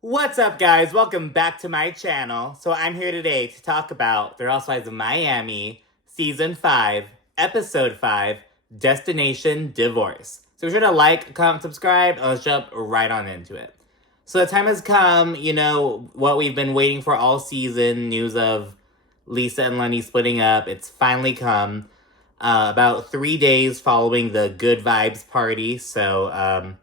What's up, guys? Welcome back to my channel. So I'm here today to talk about The Real Housewives of Miami, Season 5, Episode 5, Destination Divorce. So be sure to like, comment, subscribe, and let's jump right on into it. So the time has come, what we've been waiting for all season, news of Lisa and Lenny splitting up. It's finally come. About 3 days following the Good Vibes party, so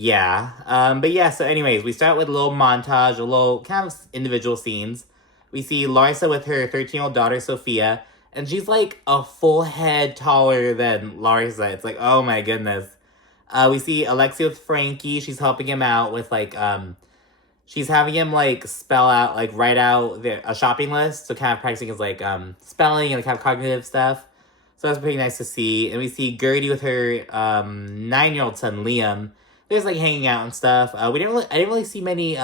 anyways, we start with a little montage, a little kind of individual scenes. We see Larsa with her 13-year-old daughter, Sophia, and she's like a full head taller than Larsa. It's like, oh my goodness. We see Alexia with Frankie. She's helping him out with she's having him like spell out, like write out a shopping list. So kind of practicing his spelling and kind of cognitive stuff. So that's pretty nice to see. And we see Guerdy with her 9-year-old son, Liam. They're just like hanging out and stuff. I didn't really see many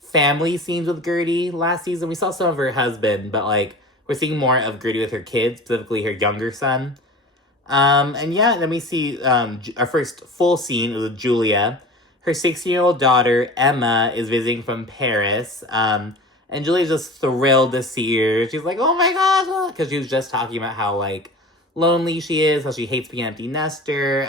family scenes with Guerdy last season. We saw some of her husband, but like we're seeing more of Guerdy with her kids, specifically her younger son. Then we see our first full scene with Julia. Her 16-year-old daughter Emma is visiting from Paris. And Julia's just thrilled to see her. She's like, "Oh my gosh!" Because she was just talking about how like lonely she is, how she hates being an empty nester.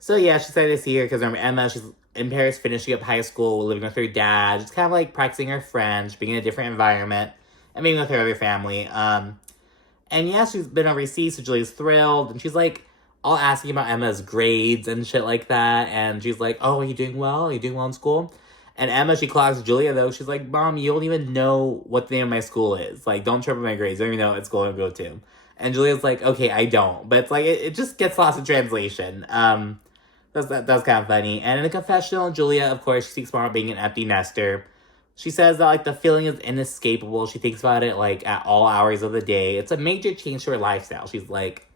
She's excited to see her because remember Emma, she's in Paris finishing up high school, living with her dad, just kind of like practicing her French, being in a different environment, and being with her other family. She's been overseas, so Julie's thrilled, and she's like all asking about Emma's grades and shit like that, and she's like, "Oh, are you doing well? Are you doing well in school?" And Emma, she clocks Julia though. She's like, "Mom, you don't even know what the name of my school is. Like, don't trip on my grades. I don't even know what school I go to." And Julia's like, "Okay, I don't." But it's like it just gets lost in translation. That's kind of funny. And in the confessional, Julia, of course, she speaks more about being an empty nester. She says that like the feeling is inescapable. She thinks about it like at all hours of the day. It's a major change to her lifestyle. She's like,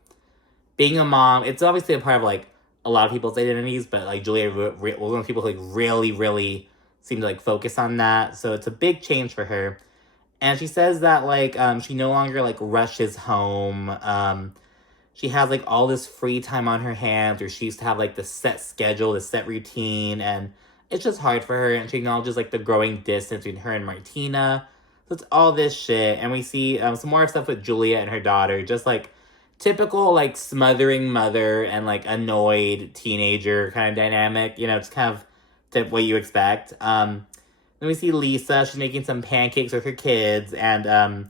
being a mom, it's obviously a part of like a lot of people's identities, but like Julia was one of the people who like really, really seem to like focus on that. So it's a big change for her. And she says that like she no longer like rushes home. She has like all this free time on her hands, or she used to have like the set schedule, the set routine, and it's just hard for her. And she acknowledges like the growing distance between her and Martina. So it's all this shit, and we see some more stuff with Julia and her daughter, just like typical like smothering mother and like annoyed teenager kind of dynamic. It's kind of what you expect. Then we see Lisa. She's making some pancakes with her kids, and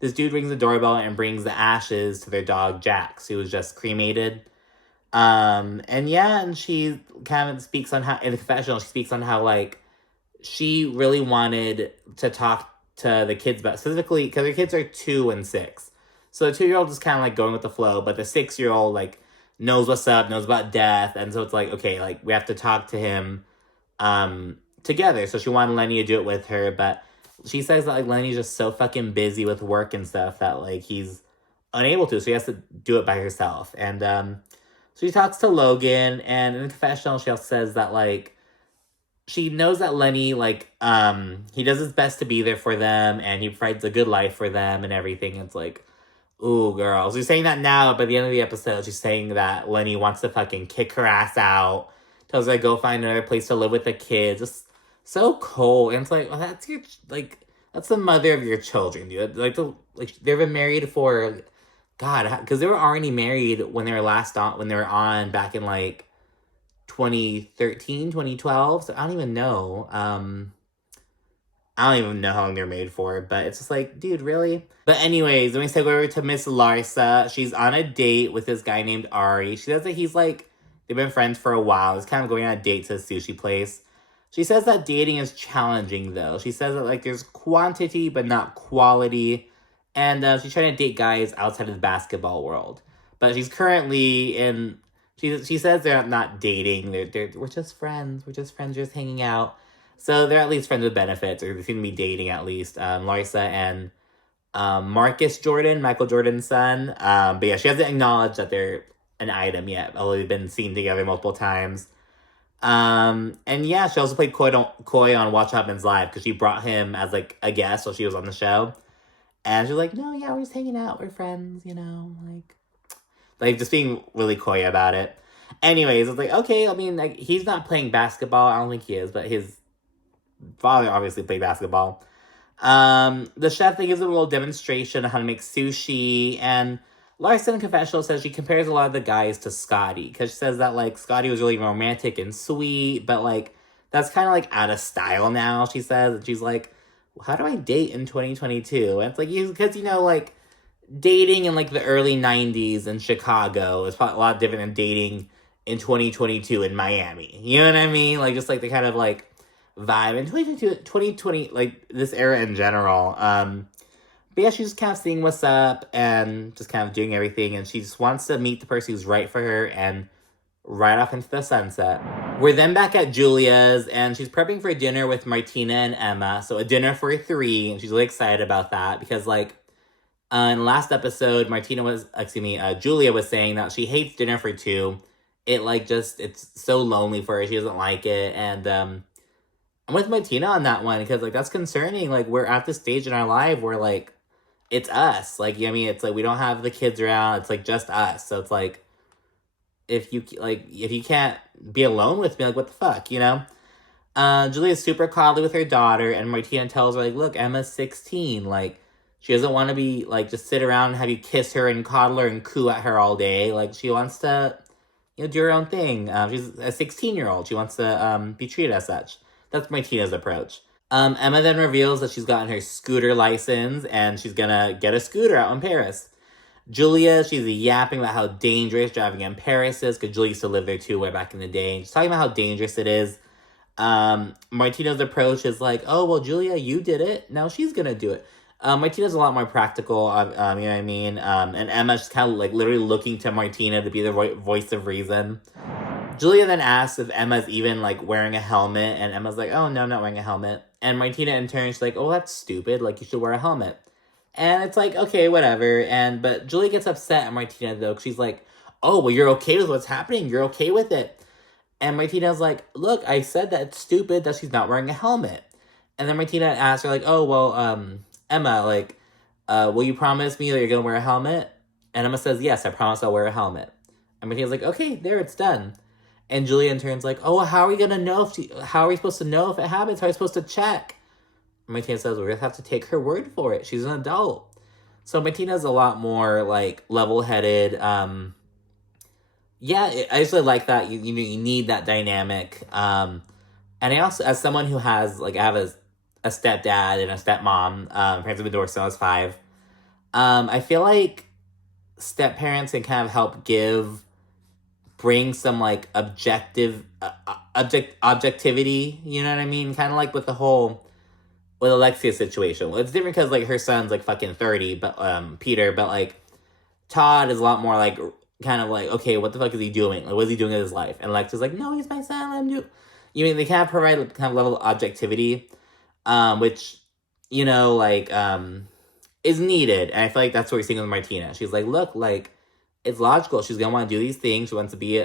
this dude rings the doorbell and brings the ashes to their dog Jax, who was just cremated. And she kind of speaks on how, in the confessional, she speaks on how, like, she really wanted to talk to the kids about, specifically, because her kids are 2 and 6. So the 2-year-old is kind of, like, going with the flow, but the 6-year-old, like, knows what's up, knows about death, and so it's like, okay, like, we have to talk to him, together. So she wanted Lenny to do it with her, but she says that like Lenny's just so fucking busy with work and stuff that like he's unable to, so he has to do it by herself. And so she talks to Logan, and in the confessional she also says that like she knows that Lenny like he does his best to be there for them, and he provides a good life for them and everything. It's like, ooh, girl. So she's saying that now, but by the end of the episode she's saying that Lenny wants to fucking kick her ass out, tells her to go find another place to live with the kids. Just so cold. And it's like, well, that's your, like, that's the mother of your children, dude. They've been married for, God, because they were already married when they were when they were on back in, like, 2013, 2012. So I don't even know. I don't even know how long they're made for, but it's just like, dude, really? But anyways, then we segue over to Miss Larsa. She's on a date with this guy named Ari. She says that he's like, they've been friends for a while. He's kind of going on a date to a sushi place. She says that dating is challenging, though. She says that, like, there's quantity, but not quality. And she's trying to date guys outside of the basketball world. But she's currently in... She says they're not dating. We're just friends. We're just friends, just hanging out. So they're at least friends with benefits, or they seem to be dating at least. Larsa and Marcus Jordan, Michael Jordan's son. But yeah, she hasn't acknowledged that they're an item yet, although they've been seen together multiple times. She also played Coy on Watch Happens Live because she brought him as like a guest while she was on the show. And she's like, no, yeah, we're just hanging out, we're friends, like just being really coy about it. Anyways, it's like, okay, I mean, like, he's not playing basketball, I don't think he is, but his father obviously played basketball. The chef, they gives a little demonstration on how to make sushi, and Larsa in confessional says she compares a lot of the guys to Scotty, because she says that, like, Scotty was really romantic and sweet, but, like, that's kind of, like, out of style now, she says, and she's like, how do I date in 2022? And it's like, because, like, dating in, like, the early 90s in Chicago is probably a lot different than dating in 2022 in Miami. You know what I mean? Like, just, like, the kind of, like, vibe in 2020, like, this era in general. But yeah, she's just kind of seeing what's up and just kind of doing everything, and she just wants to meet the person who's right for her and ride off into the sunset. We're then back at Julia's, and she's prepping for dinner with Martina and Emma, so a dinner for three, and she's really excited about that, because, like, in the last episode, Julia was saying that she hates dinner for two. It's so lonely for her, she doesn't like it, and, I'm with Martina on that one, because, like, that's concerning. Like, we're at this stage in our life where, like, it's us. Like, it's like we don't have the kids around. It's, like, just us. So it's, like, if you can't be alone with me, like, what the fuck, Julia's super coddly with her daughter, and Martina tells her, like, look, Emma's 16. Like, she doesn't want to be, like, just sit around and have you kiss her and coddle her and coo at her all day. Like, she wants to, do her own thing. She's a 16-year-old. She wants to be treated as such. That's Martina's approach. Emma then reveals that she's gotten her scooter license and she's gonna get a scooter out in Paris. Julia, she's yapping about how dangerous driving in Paris is, because Julia used to live there too way back in the day. And she's talking about how dangerous it is. Martina's approach is like, oh, well, Julia, you did it. Now she's gonna do it. Martina's a lot more practical, you know what I mean? And Emma's just kind of, like, literally looking to Martina to be the voice of reason. Julia then asks if Emma's even, like, wearing a helmet, and Emma's like, oh, no, I'm not wearing a helmet. And Martina, in turn, she's like, oh, that's stupid, like, you should wear a helmet. And it's like, okay, whatever, but Julia gets upset at Martina, though, because she's like, oh, well, you're okay with what's happening, you're okay with it. And Martina's like, look, I said that it's stupid that she's not wearing a helmet. And then Martina asks her, like, oh, well, Emma, like, will you promise me that you're gonna wear a helmet? And Emma says, yes, I promise I'll wear a helmet. And Martina's like, okay, there, it's done. And Julia in turn's like, oh, how are we gonna know how are we supposed to know if it happens? How are we supposed to check? And Martina says, we're gonna have to take her word for it. She's an adult. So Martina's a lot more, like, level-headed. I just really like that. You need that dynamic. And I also, as someone who has, like, I have a stepdad and a stepmom, parents have been divorced since I was 5. I feel like step-parents can kind of help bring some, like, objectivity, you know what I mean? Kind of like with Alexia's situation. Well, it's different because, like, her son's, like, fucking 30, but, Peter, but, like, Todd is a lot more, like, kind of like, okay, what the fuck is he doing? Like, what is he doing in his life? And Alexia's like, no, he's my son, they kind of provide a kind of level of objectivity, which, is needed. And I feel like that's what we're seeing with Martina. She's like, look, like, it's logical. She's gonna want to do these things. She wants to be,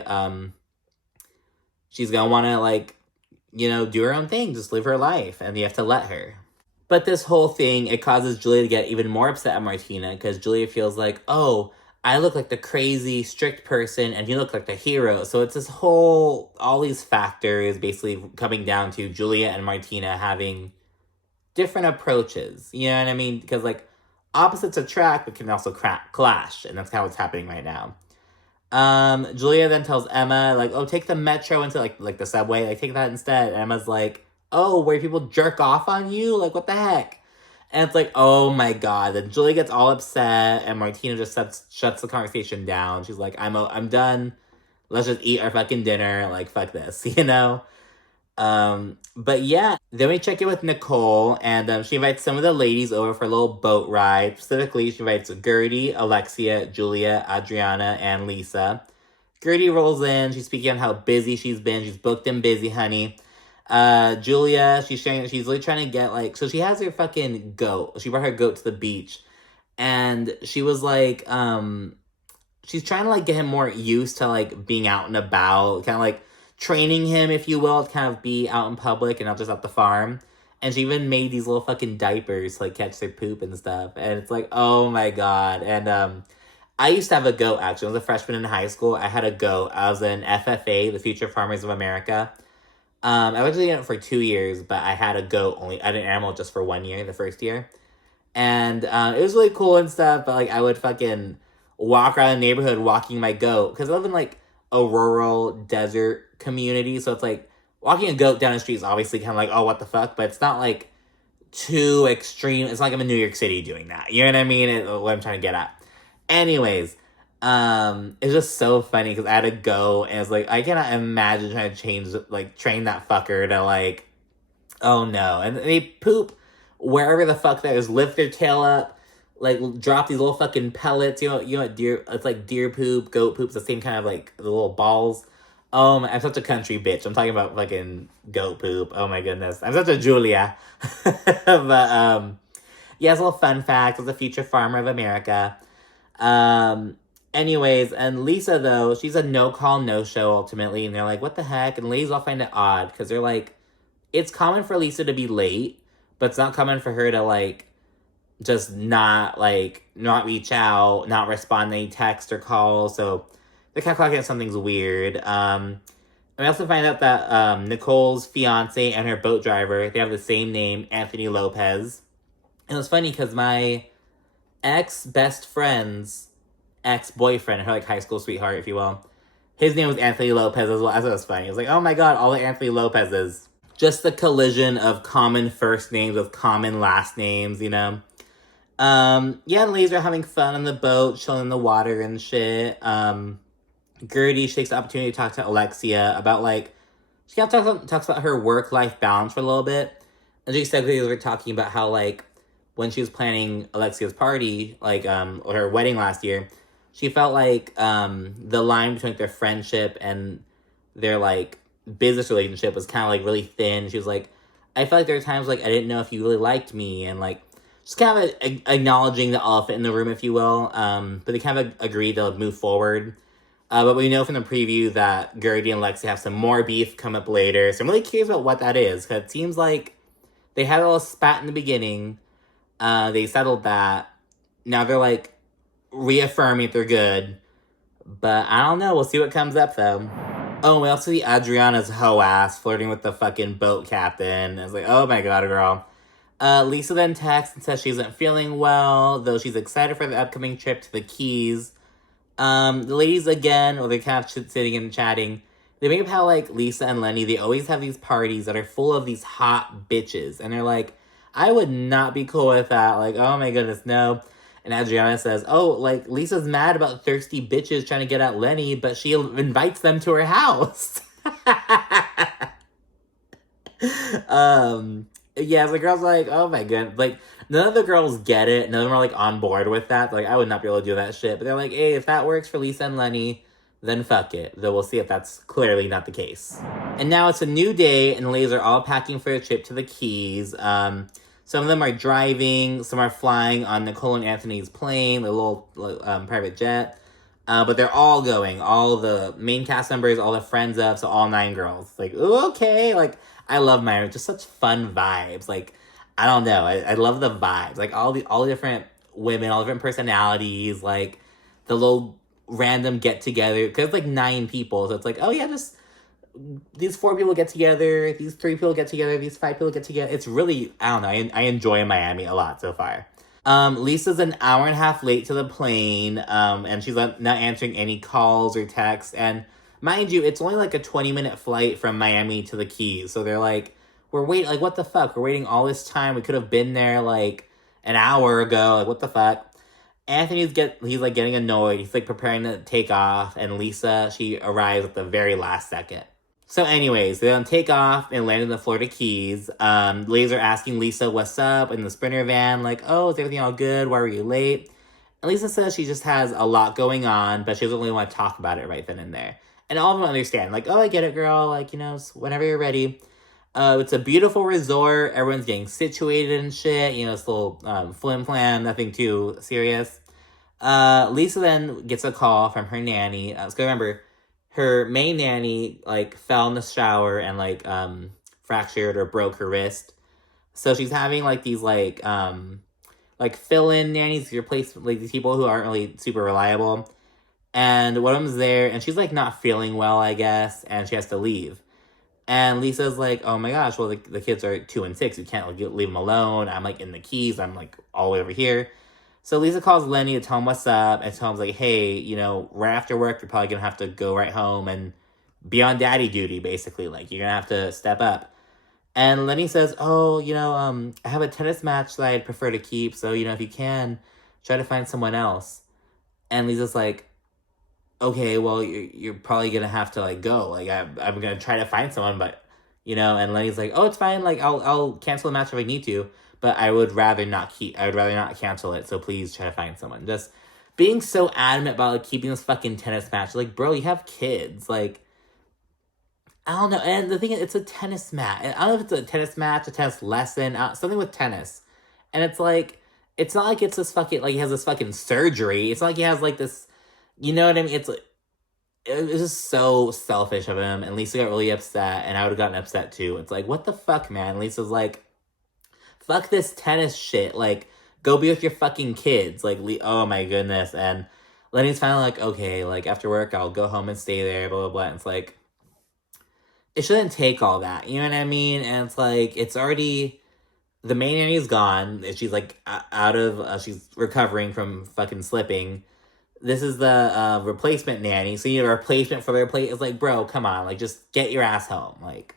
she's gonna want to, like, do her own thing. Just live her life. And you have to let her. But this whole thing, it causes Julia to get even more upset at Martina, because Julia feels like, oh, I look like the crazy, strict person, and you look like the hero. So it's all these factors basically coming down to Julia and Martina having different approaches. You know what I mean? Because, like, opposites attract, but can also clash, and that's how it's happening right now. Julia then tells Emma, like, oh, take the metro into, like the subway, like, take that instead. And Emma's like, oh, where people jerk off on you? Like, what the heck? And it's like, oh my god. Then Julia gets all upset, and Martina just shuts the conversation down. She's like, I'm done. Let's just eat our fucking dinner. Like, fuck this, But yeah, then we check in with Nicole, and she invites some of the ladies over for a little boat ride. Specifically, she invites Guerdy, Alexia, Julia, Adriana, and Lisa. Guerdy rolls in. She's speaking on how busy she's been. She's booked and busy, honey. Julia, she's really trying to get, like, so she has her fucking goat. She brought her goat to the beach, and she was like, she's trying to, like, get him more used to, like, being out and about, kind of, like, training him, if you will, to kind of be out in public and not just at the farm. And she even made these little fucking diapers to, like, catch their poop and stuff. And it's like, oh my god. And I used to have a goat, actually. I was a freshman in high school. I had a goat. I was in FFA, the Future Farmers of America. I was actually in it for 2 years, but I had a goat only. I had an animal just for 1 year, the first year. And it was really cool and stuff, but like I would fucking walk around the neighborhood walking my goat because I live in like a rural desert community, so it's like walking a goat down the street is obviously kind of like, oh, what the fuck, but it's not like too extreme. It's like I'm in New York City doing that. You know what I mean? What I'm trying to get at. Anyways, it's just so funny because I had to go and it's like I cannot imagine trying to train that fucker to like, oh no, and they poop wherever the fuck there is, lift their tail up, like drop these little fucking pellets. You know, deer. It's like deer poop, goat poop's the same kind of like the little balls. I'm such a country bitch. I'm talking about fucking goat poop. Oh my goodness, I'm such a Julia. But yeah, it's a little fun fact. As a future farmer of America. Anyways, and Lisa though, she's a no call, no show ultimately, and they're like, what the heck? And ladies all find it odd because they're like, it's common for Lisa to be late, but it's not common for her to like just not reach out, not respond to any text or calls. So they're kind of clocking something's weird. And we also find out that Nicole's fiance and her boat driver, they have the same name, Anthony Lopez. And it was funny because my ex-best friend's ex-boyfriend, her like high school sweetheart, if you will, his name was Anthony Lopez as well. I thought it was funny. It was like, oh my god, all the Anthony Lopez's. Just the collision of common first names with common last names, you know? Yeah, and ladies are having fun on the boat, chilling in the water and shit. Guerdy takes the opportunity to talk to Alexia about, like, she kind of talks about her work-life balance for a little bit. And she said we were talking about how, like, when she was planning Alexia's party, like, or her wedding last year, she felt like, the line between their friendship and their, like, business relationship was kind of, like, really thin. She was like, I felt like there were times, like, I didn't know if you really liked me, and, like, just kind of acknowledging the elephant in the room, if you will. But they kind of agreed to move forward. But we know from the preview that Guerdy and Lexi have some more beef come up later. So I'm really curious about what that is. Because it seems like they had a little spat in the beginning. They settled that. Now they're like reaffirming if they're good. But I don't know. We'll see what comes up though. Oh, we also see Adriana's hoe ass flirting with the fucking boat captain. It's like, oh my god, girl. Lisa then texts and says she isn't feeling well, though she's excited for the upcoming trip to the Keys. The ladies again, or they're kind of sitting and chatting, they make up how, like, Lisa and Lenny, they always have these parties that are full of these hot bitches. And they're like, I would not be cool with that. Like, oh my goodness, no. And Adriana says, oh, like, Lisa's mad about thirsty bitches trying to get at Lenny, but she invites them to her house. Yeah, the girls like, oh my god, like, none of the girls get it, none of them are, like, on board with that, like, I would not be able to do that shit, but they're like, hey, if that works for Lisa and Lenny, then fuck it, though we'll see if that's clearly not the case. And now it's a new day, and the ladies are all packing for a trip to the Keys. Some of them are driving, some are flying on Nicole and Anthony's plane, the little private jet, but they're all going, all the main cast members, all the friends of, so all 9 girls. Like, ooh, okay, like, I love Miami. Just such fun vibes. Like, I don't know. I love the vibes. Like, all the different women, all different personalities. Like, the little random get-together. Because it's, like, 9 people. So it's like, oh, yeah, just these 4 people get together. These 3 people get together. These 5 people get together. It's really, I don't know. I enjoy Miami a lot so far. Lisa's an hour and a half late to the plane. And she's not answering any calls or texts. And mind you, it's only like a 20-minute flight from Miami to the Keys. So they're like, we're waiting, like, what the fuck? We're waiting all this time. We could have been there, like, an hour ago. Like, what the fuck? Anthony's like, getting annoyed. He's, like, preparing to take off. And Lisa, she arrives at the very last second. So anyways, they don't take off and land in the Florida Keys. Ladies are asking Lisa what's up in the Sprinter van. Like, oh, is everything all good? Why were you late? And Lisa says she just has a lot going on, but she doesn't really want to talk about it right then and there. And all of them understand. Like, oh, I get it, girl. Like, you know, whenever you're ready. It's a beautiful resort. Everyone's getting situated and shit. You know, it's a little flim-flam, nothing too serious. Lisa then gets a call from her nanny. So remember, her main nanny, like, fell in the shower and, like, fractured or broke her wrist. So she's having, like, these, like, fill-in nannies, replace, like, these people who aren't really super reliable. And one of them's there, and she's, like, not feeling well, I guess, and she has to leave. And Lisa's like, oh my gosh, well, the kids are 2 and 6. You can't like, leave them alone. I'm like in the keys. I'm like all the way over here. So Lisa calls Lenny to tell him what's up. And tell him like, hey, you know, right after work, you're probably going to have to go right home and be on daddy duty, basically. Like, you're going to have to step up. And Lenny says, oh, you know, I have a tennis match that I'd prefer to keep. So, you know, if you can, try to find someone else. And Lisa's like, okay, well, you're probably going to have to, like, go. Like, I'm going to try to find someone, but, you know, and Lenny's like, oh, it's fine. Like, I'll cancel the match if I need to, but I would rather not cancel it. So please try to find someone. Just being so adamant about, like, keeping this fucking tennis match. Like, bro, you have kids. Like, I don't know. And the thing is, it's a tennis match. And I don't know if it's a tennis match, a tennis lesson, something with tennis. And it's like, it's not like it's this fucking, like, he has this fucking surgery. It's not like he has, like, this, you know what I mean? It's like, it was just so selfish of him. And Lisa got really upset, and I would have gotten upset too. It's like, what the fuck, man? Lisa's like, fuck this tennis shit. Like, go be with your fucking kids. Like, oh my goodness. And Lenny's finally like, okay, like, after work, I'll go home and stay there, blah, blah, blah. And it's like, it shouldn't take all that. You know what I mean? And it's like, it's already, the main nanny's gone. She's like out of, she's recovering from fucking slipping. This is the replacement nanny. So you need a replacement for the replacement. It's like, bro, come on. Like, just get your ass home. Like,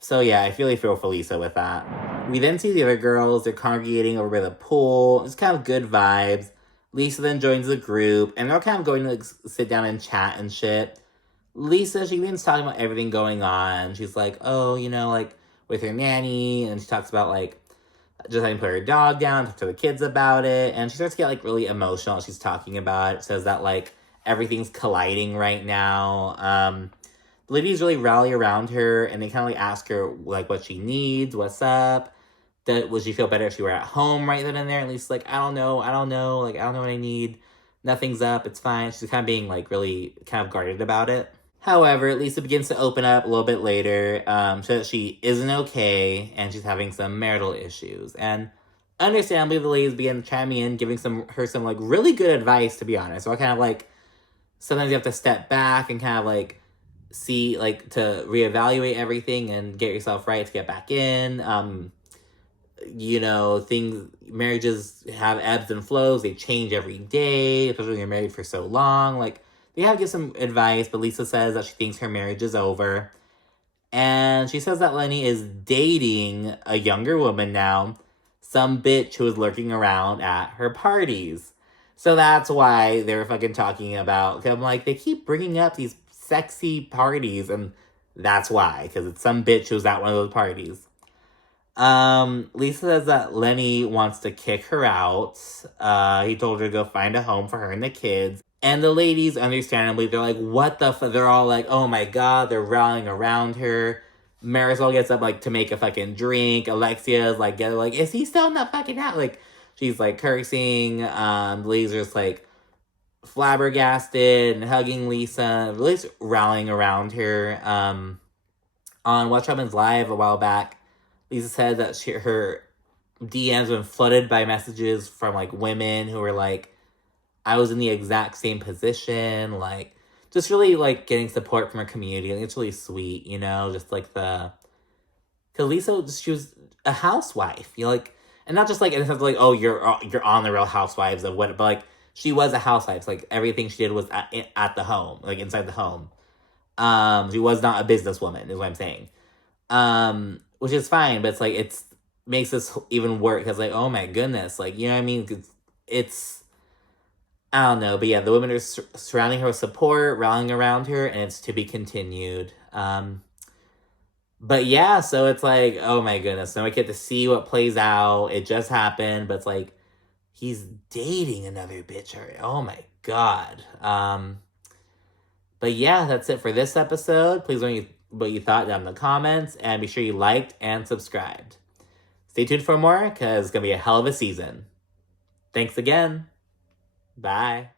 so yeah, I really feel for Lisa with that. We then see the other girls. They're congregating over by the pool. It's kind of good vibes. Lisa then joins the group, and they're all kind of going to like, sit down and chat and shit. Lisa, she begins talking about everything going on. She's like, oh, you know, like, with her nanny, and she talks about, like, just having to put her dog down, talk to the kids about it, and she starts to get, like, really emotional. She's talking about it, says that, like, everything's colliding right now. The ladies really rally around her, and they kind of, like, ask her, like, what she needs, what's up, would she feel better if she were at home right then and there? At least, like, I don't know, like, I don't know what I need, nothing's up, it's fine. She's kind of being, like, really kind of guarded about it. However, Lisa begins to open up a little bit later, so that she isn't okay, and she's having some marital issues. And understandably, the ladies begin chiming in, giving her some like really good advice, to be honest. So I kind of like, sometimes you have to step back and kind of like see, like, to reevaluate everything and get yourself right to get back in. You know, marriages have ebbs and flows. They change every day, especially when you're married for so long. Like, they have to give some advice, but Lisa says that she thinks her marriage is over. And she says that Lenny is dating a younger woman now, some bitch who is lurking around at her parties. So that's why they were fucking talking about, cause I'm like, they keep bringing up these sexy parties, and that's why, because it's some bitch who's at one of those parties. Lisa says that Lenny wants to kick her out. He told her to go find a home for her and the kids. And the ladies, understandably, they're like, what the fuck? They're all like, oh my god, they're rallying around her. Marisol gets up, like, to make a fucking drink. Alexia is like, is he still in that fucking house? Like, she's, like, cursing. The ladies are just, like, flabbergasted and hugging Lisa. Really just rallying around her. On Watch Happens Live a while back, Lisa said that her DMs been flooded by messages from, like, women who were like, I was in the exact same position, like, just really, like, getting support from her community. I think it's really sweet, you know, just, like, because Lisa, she was a housewife, you know, like, and not just, like, in the sense of, like, oh, you're on the Real Housewives of what, but, like, she was a housewife, so, like, everything she did was at the home, like, inside the home. She was not a businesswoman, is what I'm saying. Which is fine, but it's, like, makes this even worse, because, like, oh my goodness, like, you know what I mean, it's I don't know, but yeah, the women are surrounding her with support, rallying around her, and it's to be continued. But yeah, so it's like, oh my goodness, now I get to see what plays out. It just happened, but it's like, he's dating another bitch already. Oh my god. But yeah, that's it for this episode. Please let me know what you thought down in the comments, and be sure you liked and subscribed. Stay tuned for more, because it's going to be a hell of a season. Thanks again. Bye.